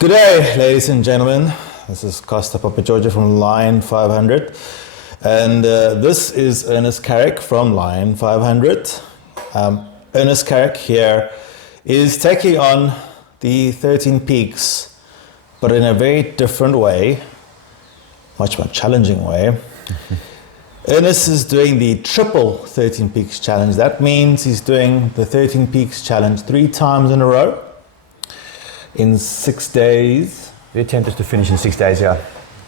Good day, ladies and gentlemen. This is Costa Papa Georgia from Line 500. And this is Ernest Carrick from Line 500. Ernest Carrick here is taking on the 13 Peaks, but in a very different way, much more challenging way. Ernest is doing the triple 13 Peaks challenge. That means he's doing the 13 Peaks challenge 3 times in a row in 6 days. The attempt is to finish in 6 days, yeah.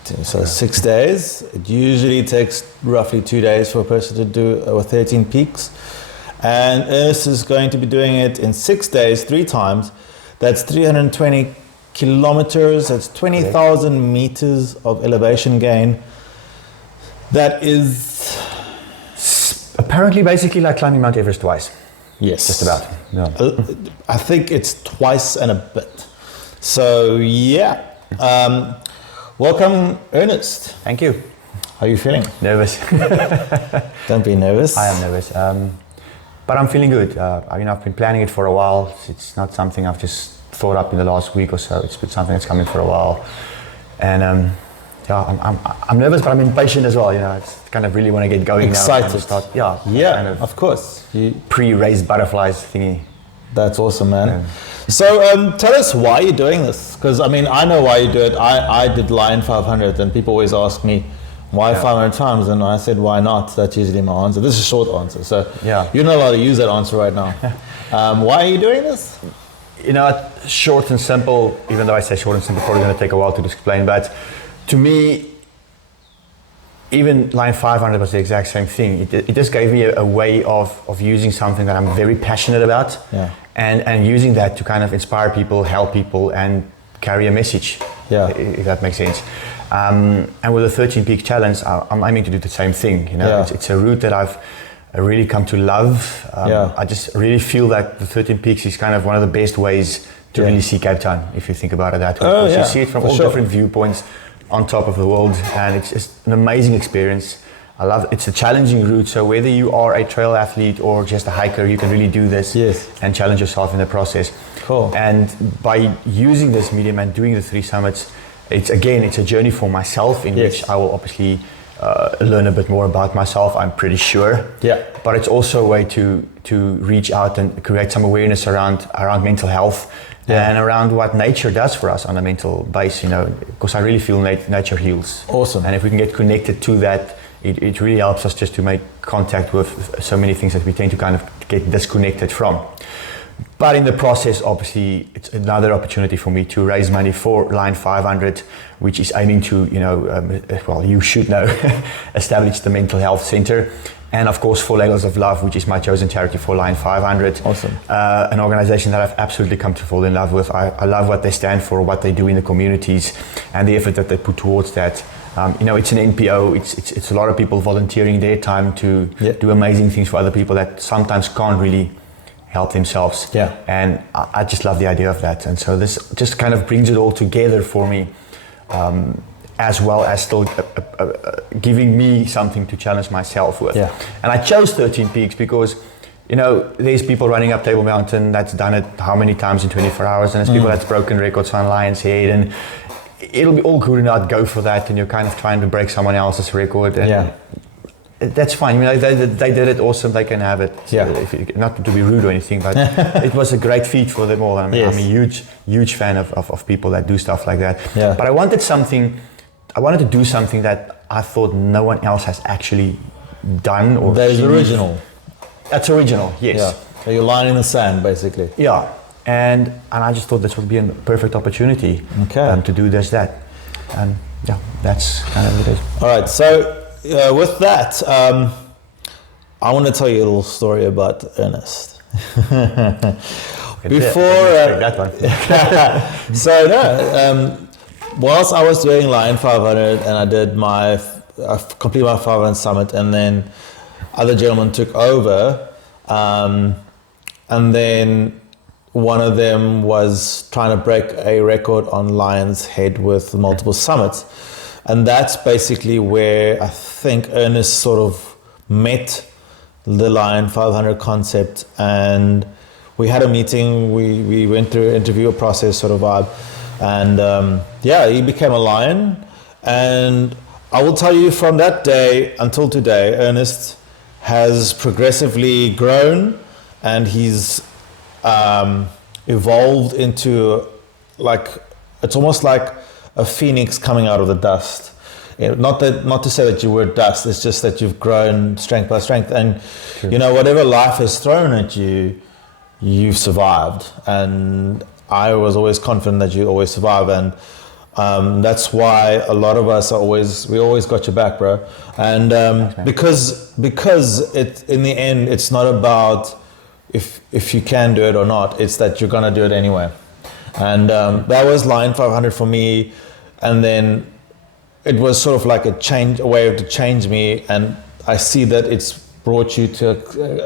So 6 days. It usually takes roughly 2 days for a person to do 13 Peaks. And Ernest is going to be doing it in 6 days, 3 times. That's 320 kilometers. That's 20,000 meters of elevation gain. That is apparently basically like climbing Mount Everest twice. Yes. Just about. Yeah. I think it's twice and a bit. So yeah. Welcome, Ernest. Thank you. How are you feeling? Nervous. Don't be nervous. I am nervous. But I'm feeling good. I've been planning it for a while. It's not something I've just thought up in the last week or so. It's been something that's coming for a while. And I'm nervous, but I'm impatient as well. It's kind of really want to get going. Excited. Now. Yeah, kind of course. Pre-raised butterflies thingy. That's awesome, man. Yeah. So tell us why you're doing this. Because I know why you do it. I did Line 500 and people always ask me, why 500 times? And I said, why not? That's usually my answer. This is a short answer. So you're not allowed to use that answer right now. Why are you doing this? Short and simple, even though I say short and simple, probably going to take a while to explain. But to me, even Line 500 was the exact same thing. It just gave me a way of using something that I'm very passionate about, and using that to kind of inspire people, help people, and carry a message, if that makes sense. And with the 13 Peak Challenge, I'm aiming to do the same thing. It's a route that I've really come to love. I just really feel that the 13 Peaks is kind of one of the best ways to really see Cape Town, if you think about it that way. You see it from all different viewpoints on top of the world, and it's just an amazing experience. I love it. It's a challenging route, so whether you are a trail athlete or just a hiker, you can really do this and challenge yourself in the process. Cool. And by using this medium and doing the 3 summits, it's a journey for myself in which I will obviously learn a bit more about myself, I'm pretty sure. Yeah. But it's also a way to reach out and create some awareness around mental health and around what nature does for us on a mental base, because I really feel nature heals. Awesome. And if we can get connected to that, it really helps us just to make contact with so many things that we tend to kind of get disconnected from. But in the process, obviously, it's another opportunity for me to raise money for Line 500, which is aiming to, you should know, establish the mental health center. And of course, for Ladles of Love, which is my chosen charity for Line 500. Awesome. An organization that I've absolutely come to fall in love with. I love what they stand for, what they do in the communities, and the effort that they put towards that. It's an NPO. It's a lot of people volunteering their time to do amazing things for other people that sometimes can't really help themselves. Yeah. And I just love the idea of that. And so this just kind of brings it all together for me, as well as still giving me something to challenge myself with. Yeah. And I chose 13 Peaks because, there's people running up Table Mountain that's done it how many times in 24 hours, and there's people that's broken records on Lion's Head, and it'll be all good and I'd go for that, and you're kind of trying to break someone else's record. And that's fine. They did it awesome. They can have it. Not to be rude or anything, but it was a great feat for them all. I'm a huge fan of people that do stuff like that. Yeah. But I wanted to do something that I thought no one else has actually done. Or that is original. That's original, yes. Yeah. So you're lying in the sand, basically. Yeah. And I just thought this would be a perfect opportunity to do just that. And that's kind of what it is. All right. So with that, I want to tell you a little story about Ernest. Whilst I was doing Line 500 and I did I completed my 500 summit, and then other gentlemen took over, and then one of them was trying to break a record on Lion's Head with multiple summits. And that's basically where I think Ernest sort of met the Line 500 concept, and we had a meeting, we went through an interview process sort of vibe, And he became a lion. And I will tell you, from that day until today, Ernest has progressively grown, and he's evolved into, like, it's almost like a phoenix coming out of the dust. Not to say that you were dust, it's just that you've grown strength by strength, and True. You know, whatever life has thrown at you, you've survived. And I was always confident that you always survive, and that's why a lot of us we always got your back, bro. And because it, in the end, it's not about if you can do it or not, it's that you're gonna do it anyway. And that was Line 500 for me, and then it was sort of like a way to change me, and I see that it's brought you to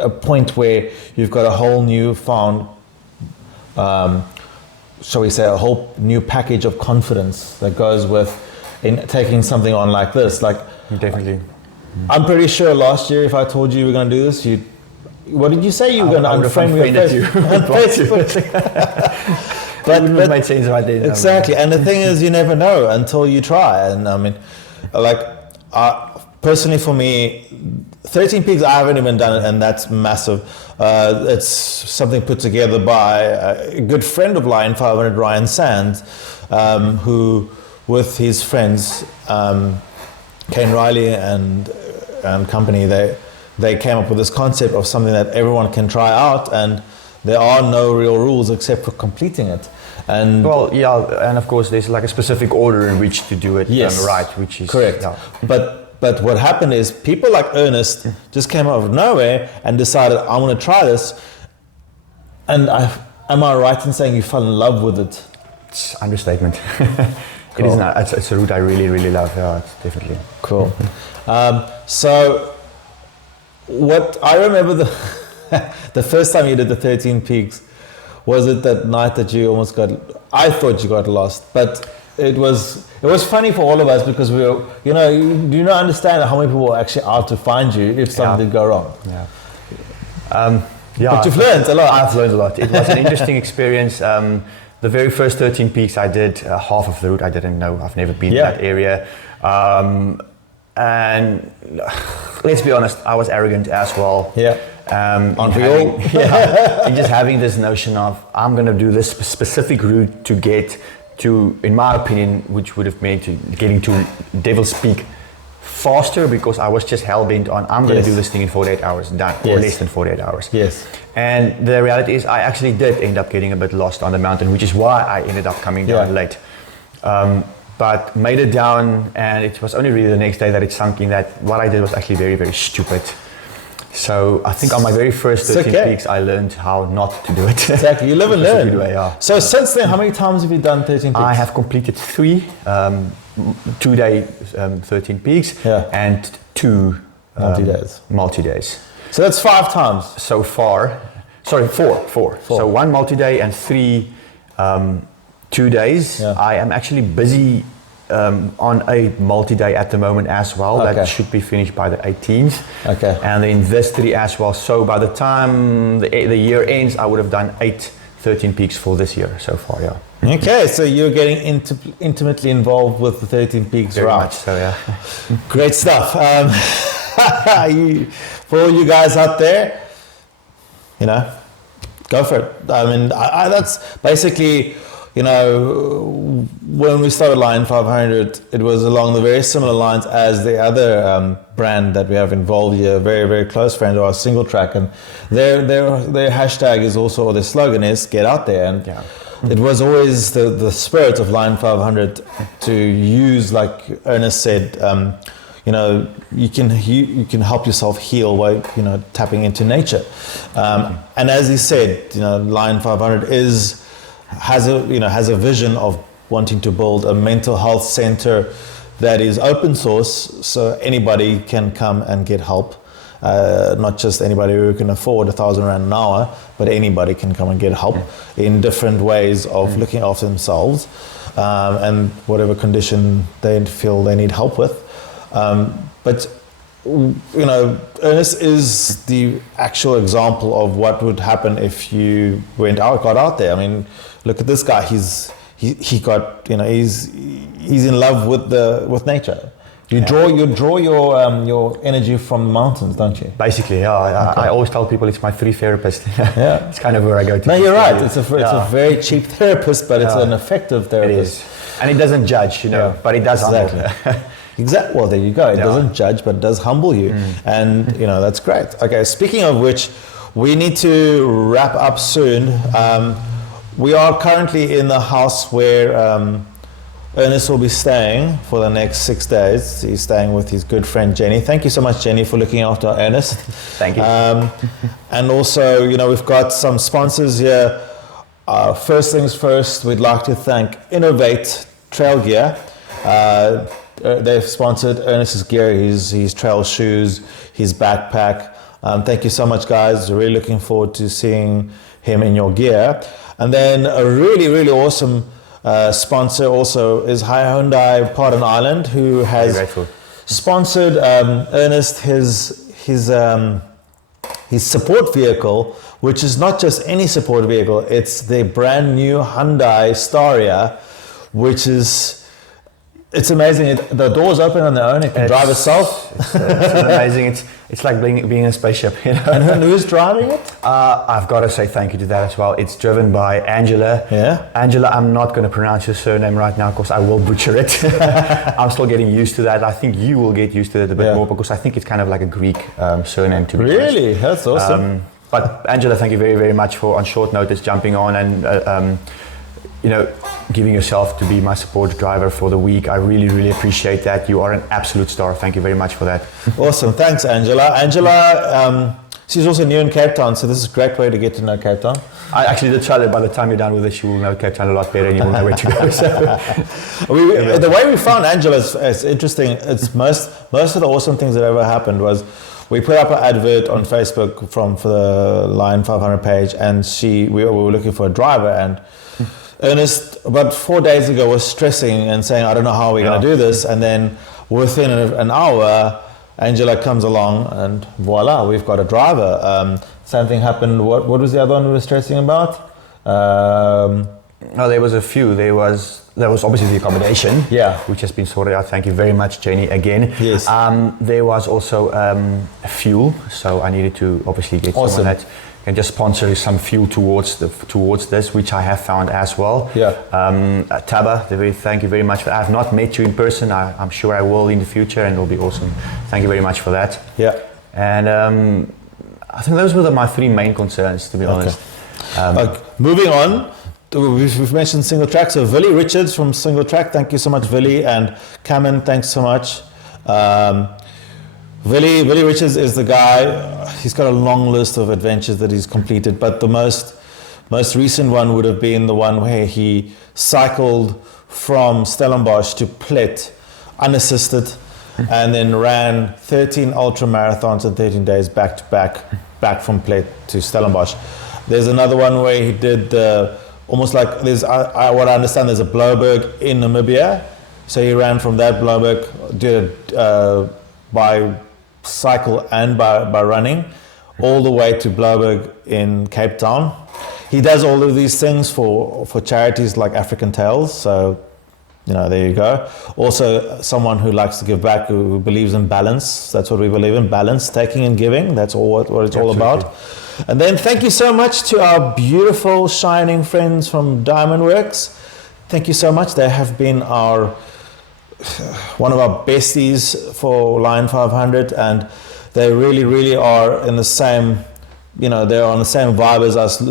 a point where you've got a whole new found, shall we say, a whole new package of confidence that goes with in taking something on like this. Like, definitely. I'm pretty sure last year, if I told you we were going to do this, what did you say? You were going to unfriend me on Facebook. But it would make sense right there. Exactly. And the thing is, you never know until you try. And I mean, like, personally for me, 13 Peaks, I haven't even done it, and that's massive. It's something put together by a good friend of Line 500, Ryan Sands, who, with his friends, Kane Riley and company, they came up with this concept of something that everyone can try out, and there are no real rules except for completing it. And well, yeah, and of course there's like a specific order in which to do it. Yes, right, which is correct. Yeah. But what happened is people like Ernest just came out of nowhere and decided, I want to try this. And am I right in saying you fell in love with it? It's understatement. Cool. It is not. It's a route I really, really love. Yeah, it's definitely cool. So what I remember the first time you did the 13 Peaks, was it that night that you almost I thought you got lost, but it was funny for all of us because we were, you know, do you not understand how many people were actually out to find you if something did go wrong? Yeah. But you've learned a lot. I've learned a lot. It was an interesting experience. The very first 13 Peaks I did, half of the route I didn't know. I've never been in that area. And let's be honest, I was arrogant as well. Yeah. Aren't we all? Yeah. And just having this notion of, I'm going to do this specific route to get to, in my opinion, which would have meant to getting to Devil's Peak faster, because I was just hell-bent on, I'm going to do this thing in 48 hours, done, or less than 48 hours. Yes. And the reality is I actually did end up getting a bit lost on the mountain, which is why I ended up coming down late. But made it down, and it was only really the next day that it sunk in that what I did was actually very, very stupid. So I think on my very first 13 Peaks, I learned how not to do it. Exactly, you live and learn. Way, yeah. So since then, how many times have you done 13 Peaks? I have completed 3 2-day 13 Peaks and 2 multi-days. So that's 5 times? So far, sorry, 4. So 1 multi-day and 3 2 days. Yeah. I am actually busy on a multi-day at the moment as well. Okay. That should be finished by the 18th. Okay. And then this 3 as well. So by the time the year ends, I would have done 8 13 Peaks for this year so far, yeah. Okay, so you're getting intimately involved with the 13 Peaks Very route. much so, yeah. Great stuff. For all you guys out there, you know, go for it. I mean, that's basically, you know, when we started Line 500, it was along the very similar lines as the other brand that we have involved here, a very, very close friend of our, Single Track, and their hashtag is also, or their slogan is, get out there. And it was always the spirit of Line 500 to use, like Ernest said, you know, you can help yourself heal by, you know, tapping into nature. And as he said, you know, Line 500 has a vision of wanting to build a mental health center that is open source, so anybody can come and get help. Not just anybody who can afford 1,000 rand an hour, but anybody can come and get help in different ways of looking after themselves and whatever condition they feel they need help with. But you know, Ernest is the actual example of what would happen if you got out there. I mean, look at this guy. he got, he's in love with nature. You draw your energy from the mountains, don't you? Basically, yeah. I always tell people it's my free therapist. Yeah. It's kind of where I go to. No, you're right. It's a very cheap therapist, but it's an effective therapist. It is. And it doesn't judge, but it does exactly. Exactly. Well, there you go. It doesn't judge, but it does humble you. And, that's great. Okay, speaking of which, we need to wrap up soon. We are currently in the house where Ernest will be staying for the next 6 days. He's staying with his good friend Jenny. Thank you so much, Jenny, for looking after Ernest. Thank you. And also, we've got some sponsors here. First things first, we'd like to thank Innovate Trail Gear. They've sponsored Ernest's gear, his trail shoes, his backpack. Thank you so much, guys. We're really looking forward to seeing him in your gear. And then a really, really awesome sponsor also is Hyundai Pardon Island, who has sponsored Ernest his support vehicle, which is not just any support vehicle. It's the brand new Hyundai Staria, which is. It's amazing. The doors open on their own. It can drive itself. It's amazing. It's like being in a spaceship. And who's driving it? I've got to say thank you to that as well. It's driven by Angela. Yeah. Angela, I'm not going to pronounce your surname right now because I will butcher it. I'm still getting used to that. I think you will get used to it a bit more because I think it's kind of like a Greek surname to be honest. Really? That's awesome. But Angela, thank you very, very much for on short notice jumping on and giving yourself to be my support driver for the week. I really, really appreciate that. You are an absolute star. Thank you very much for that. Awesome. Thanks, Angela. Angela, she's also new in Cape Town, so this is a great way to get to know Cape Town. I actually did tell her by the time you're done with this, you will know Cape Town a lot better and you will know where to go. So. The way we found Angela is interesting. It's most of the awesome things that ever happened was we put up an advert on Facebook for the Line 500 page, and we were looking for a driver, and Ernest, about 4 days ago, was stressing and saying, I don't know how we're going to do this. And then within an hour, Angela comes along and voila, we've got a driver. Same thing happened. What was the other one we were stressing about? There was a few. There was obviously the accommodation, which has been sorted out. Thank you very much, Jenny, again. Yes. There was also fuel. So I needed to obviously get someone that can just sponsor some fuel towards this, which I have found as well. Yeah. Taba, thank you very much. I have not met you in person. I'm sure I will in the future, and it'll be awesome. Thank you very much for that. Yeah. And I think those were my three main concerns, to be honest. Moving on, we've mentioned Single Track. So Willie Richards from Single Track, thank you so much, Willie, and Cameron, thanks so much. Willie Richards is the guy. He's got a long list of adventures that he's completed, but the most recent one would have been the one where he cycled from Stellenbosch to Plet unassisted, and then ran 13 ultra marathons in 13 days back to back from Plet to Stellenbosch. There's another one where he did almost like what I understand, there's a Blouberg in Namibia, so he ran from that Blouberg, did by cycle and by running all the way to Blouberg in Cape Town. He does all of these things for charities like African Tales, so there you go. Also someone who likes to give back, who believes in balance. That's what we believe in, balance, taking and giving. That's all what it's all about. And then thank you so much to our beautiful shining friends from Diamond Works. Thank you so much. They have been one of our besties for Line 500, and they really, really are in the same, they're on the same vibe as us,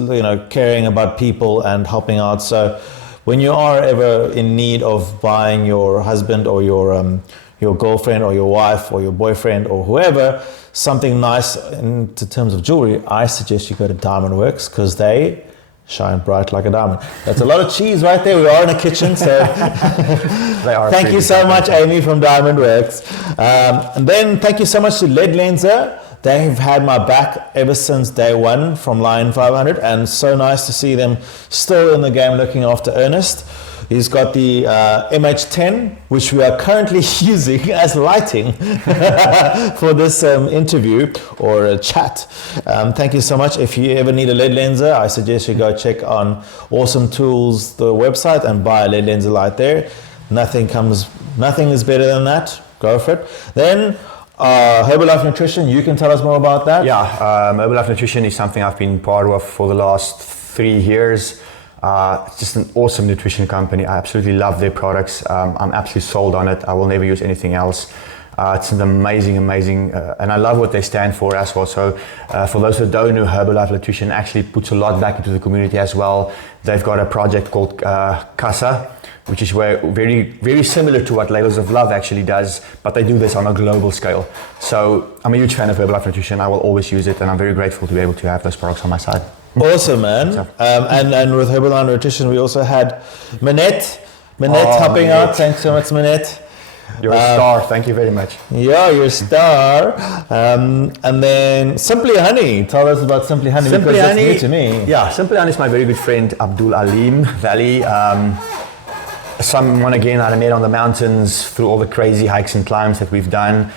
caring about people and helping out. So when you are ever in need of buying your husband or your girlfriend or your wife or your boyfriend or whoever something nice in terms of jewelry, I suggest you go to Diamond Works, because they shine bright like a diamond. That's a lot of cheese right there. We are in a kitchen, so thank you so much, Amy from Diamond Works. And then thank you so much to Lead Lenser. They've had my back ever since day one from Lion 500, and so nice to see them still in the game looking after Ernest. He's got the MH10, which we are currently using as lighting for this interview or a chat. Thank you so much. If you ever need a LED lenser, I suggest you go check on Awesome Tools, the website, and buy a LED lenser light there. Nothing is better than that. Go for it. Then Herbalife Nutrition, you can tell us more about that. Yeah, Herbalife Nutrition is something I've been part of for the last 3 years. It's just an awesome nutrition company. I absolutely love their products. I'm absolutely sold on it. I will never use anything else. It's an amazing, and I love what they stand for as well. So for those who don't know, Herbalife Nutrition actually puts a lot back into the community as well. They've got a project called CASA, which is very, very similar to what Ladles of Love actually does, but they do this on a global scale. So I'm a huge fan of Herbalife Nutrition. I will always use it, and I'm very grateful to be able to have those products on my side. Awesome, man. And with Herbalife Nutrition, we also had Manette helping out. Thanks so much, Manette. You're a star. Thank you very much. Yeah, you're a star. And then Simply Honey. Tell us about Simply Honey. Simply Honey, that's new to me. Yeah, Simply Honey is my very good friend Abdul Alim Valley. Someone again I met on the mountains through all the crazy hikes and climbs that we've done.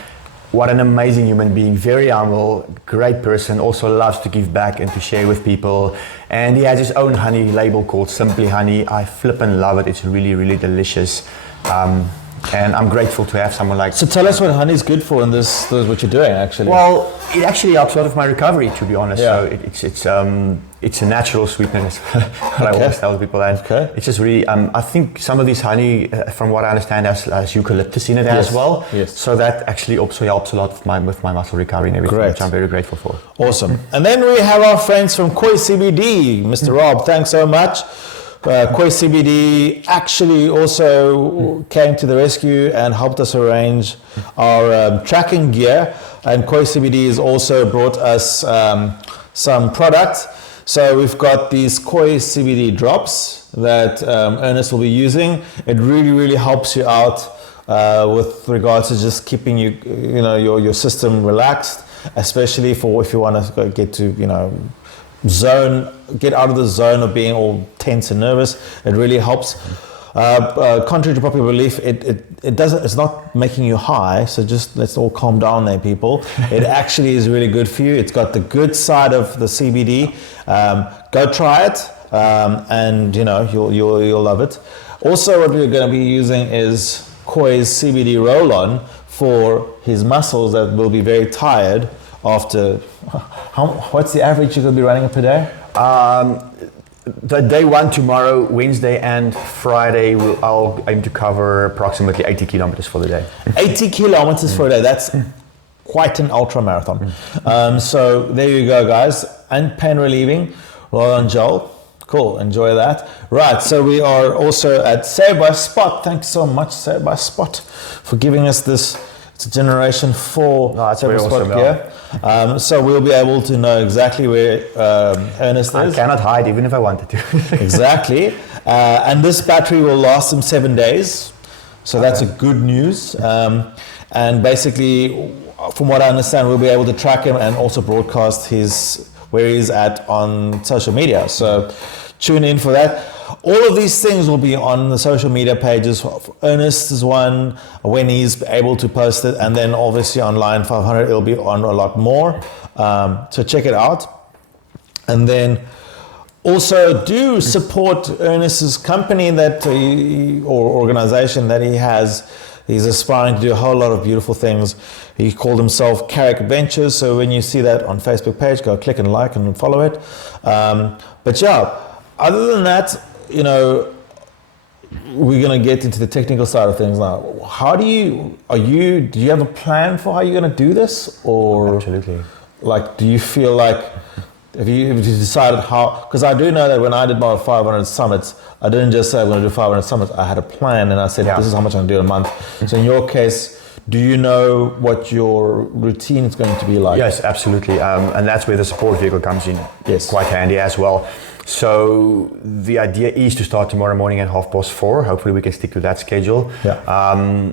What an amazing human being, very humble, great person, also loves to give back and to share with people. And he has his own honey label called Simply Honey. I flippin' love it. It's really, really delicious. And I'm grateful to have someone like. So tell us what honey is good for in this what you're doing actually. Well, it actually helps a lot of my recovery, to be honest. Yeah. So it's a natural sweetener, is what I always tell people. And it's just really, I think some of this honey, from what I understand, has eucalyptus in it as well. Yes. So that actually also helps a lot with my muscle recovery and everything, which I'm very grateful for. Awesome. And then we have our friends from Koi CBD, Mr. Rob. Thanks so much. Koi CBD actually also came to the rescue and helped us arrange our tracking gear, and Koi CBD has also brought us some product. So we've got these Koi CBD drops that Ernest will be using. It really, really helps you out with regards to just keeping your system relaxed, especially for if you want to get to get out of the zone of being all tense and nervous. It really helps. Contrary to popular belief, it's not making you high, so just let's all calm down there, people. It actually is really good for you. It's got the good side of the CBD. Go try it, and you'll love it. Also, what we're going to be using is Koi's CBD roll-on for his muscles that will be very tired after. What's the average you're going to be running per day? The day one tomorrow, Wednesday and Friday, I'll aim to cover approximately 80 kilometers for the day. 80 kilometers for a day. That's quite an ultra marathon. So there you go, guys. And pain relieving, roll-on gel. Cool, enjoy that. Right, so we are also at Save by Spot. Thanks so much, Save by Spot, for giving us this. It's a Generation 4 Save by Spot gear. So we'll be able to know exactly where Ernest is. I cannot hide even if I wanted to. Exactly. And this battery will last him 7 days. So that's a good news. And basically, from what I understand, we'll be able to track him and also broadcast where he's at on social media. So tune in for that. All of these things will be on the social media pages. Ernest is one, when he's able to post it, and then obviously on Lion 500 it'll be on a lot more. So check it out. And then also do support Ernest's company or organization that he has. He's aspiring to do a whole lot of beautiful things. He called himself Carrick Ventures. So when you see that on Facebook page, go click and like and follow it. But yeah, other than that, we're going to get into the technical side of things now. Do you have a plan for how you're going to do this? Or absolutely. Like, do you feel like, have you decided how, because I do know that when I did my 500 summits, I didn't just say I'm going to do 500 summits. I had a plan and I said, this is how much I'm going to do in a month. So in your case, do you know what your routine is going to be like? Yes, absolutely. And that's where the support vehicle comes in. Yes. Quite handy as well. So the idea is to start tomorrow morning at 4:30. Hopefully we can stick to that schedule. Yeah.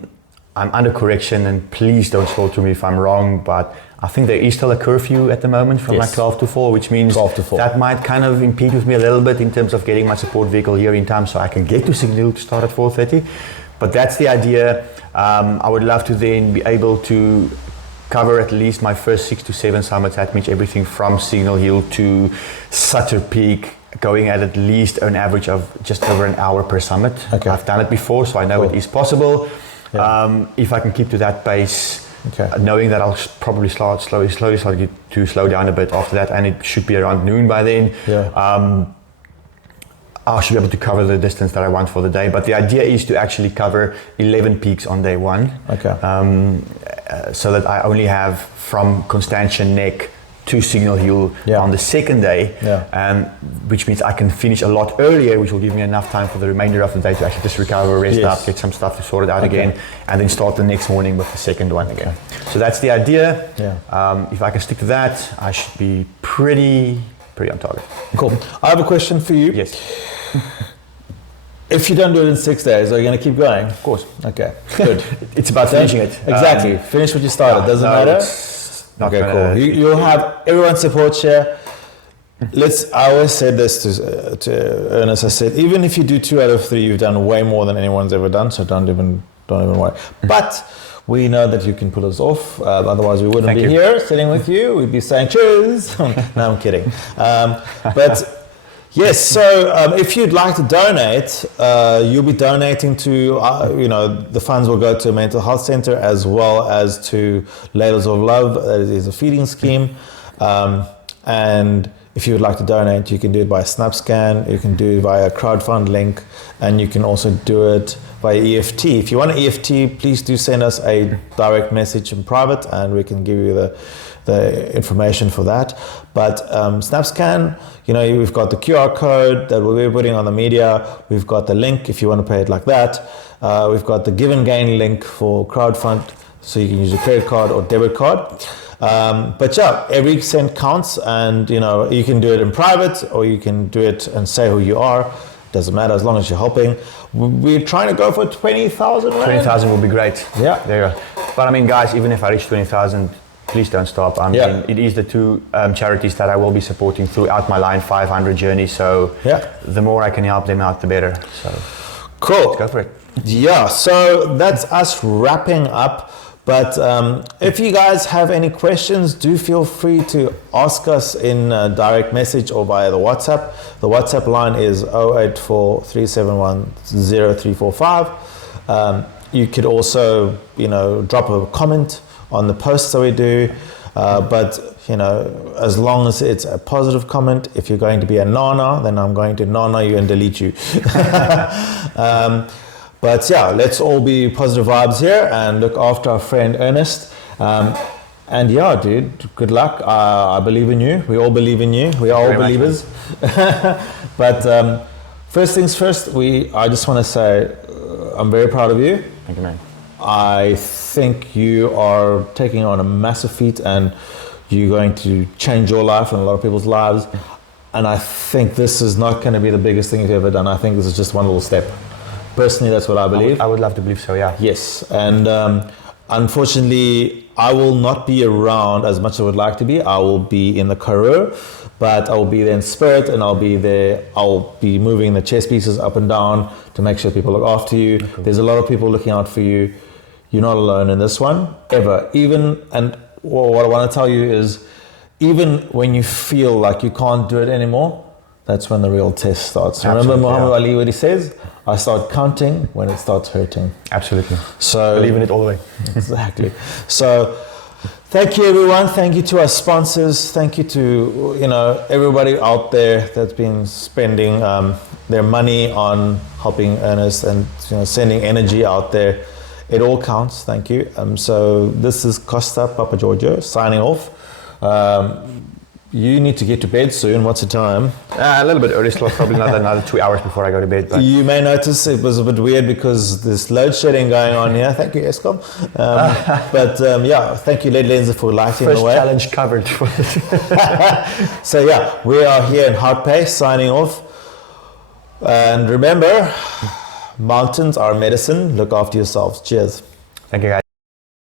I'm under correction, and please don't slaughter me if I'm wrong, but I think there is still a curfew at the moment from like 12 to 4, which means 12 to 4. That might kind of impede with me a little bit in terms of getting my support vehicle here in time so I can get to Signal to start at 4:30. But that's the idea. I would love to then be able to cover at least my first 6 to 7 summits. That means everything from Signal Hill to Sutter Peak, going at least an average of just over an hour per summit. Okay. I've done it before, so I know it is possible. Yeah. If I can keep to that pace, knowing that I'll probably slowly start to slow down a bit after that, and it should be around noon by then. I should be able to cover the distance that I want for the day. But the idea is to actually cover 11 peaks on day one. So that I only have from Constantia Neck to Signal Hill on the second day, which means I can finish a lot earlier, which will give me enough time for the remainder of the day to actually just recover, rest up, get some stuff to sort it out again, and then start the next morning with the second one again. So that's the idea. If I can stick to that, I should be pretty on target. Cool. I have a question for you. Yes. If you don't do it in 6 days, are you going to keep going? Of course. Okay, good. It's about finishing it. Exactly. Finish what you started. Doesn't matter. Not okay, cool. You'll have everyone's support here. I always said this to Ernest. I said, even if you do 2 out of 3, you've done way more than anyone's ever done. So don't even worry. But we know that you can pull us off. Otherwise, we wouldn't be here sitting with you. We'd be saying cheers. No, I'm kidding. But yes. So if you'd like to donate, you'll be donating to the funds will go to a mental health center as well as to Ladles of Love. That is a feeding scheme. And if you would like to donate, you can do it by SnapScan, you can do it via a crowdfund link, and you can also do it by EFT. If you want an EFT, please do send us a direct message in private, and we can give you the information for that. But SnapScan, we've got the QR code that we're putting on the media. We've got the link if you want to pay it like that. We've got the Givengain link for crowdfund, so you can use a credit card or debit card. But every cent counts, and you can do it in private or you can do it and say who you are. Doesn't matter as long as you're helping. We're trying to go for 20,000. 20,000 would be great. Yeah, there you go. But I mean, guys, even if I reach 20,000, please don't stop. I mean, it is the 2 charities that I will be supporting throughout my Line 500 journey. So the more I can help them out, the better. So cool. Let's go for it. Yeah. So that's us wrapping up. But if you guys have any questions, do feel free to ask us in direct message or via the WhatsApp. The WhatsApp line is 084 371 0345. You could also, drop a comment on the posts that we do. But, as long as it's a positive comment, if you're going to be a nana, then I'm going to nana you and delete you. But let's all be positive vibes here and look after our friend Ernest. And dude, good luck. I believe in you. We all believe in you. We are all believers. But first things first, I just want to say I'm very proud of you. Thank you, man. I think you are taking on a massive feat, and you're going to change your life and a lot of people's lives. And I think this is not going to be the biggest thing you've ever done. I think this is just one little step. Personally, that's what I believe. I would love to believe so, yeah. Yes, and unfortunately, I will not be around as much as I would like to be. I will be in the Karoo, but I will be there in spirit, and I'll be there. I'll be moving the chess pieces up and down to make sure people look after you. Okay. There's a lot of people looking out for you. You're not alone in this one, ever. What I want to tell you is, even when you feel like you can't do it anymore, that's when the real test starts. Absolutely, remember Muhammad Ali, what he says? I start counting when it starts hurting. Absolutely. So believe in it all the way. Exactly. So thank you, everyone. Thank you to our sponsors. Thank you to everybody out there that's been spending their money on helping Ernest and sending energy out there. It all counts. Thank you. So this is Costa Papa Giorgio signing off. You need to get to bed soon. What's the time? A little bit early, so probably another 2 hours before I go to bed. But you may notice it was a bit weird because there's load shedding going on here. Thank you, Eskom. Thank you, Led Lenza, for lighting the way. First challenge covered. So we are here in Houtpay signing off. And remember, mountains are medicine. Look after yourselves. Cheers. Thank you, guys.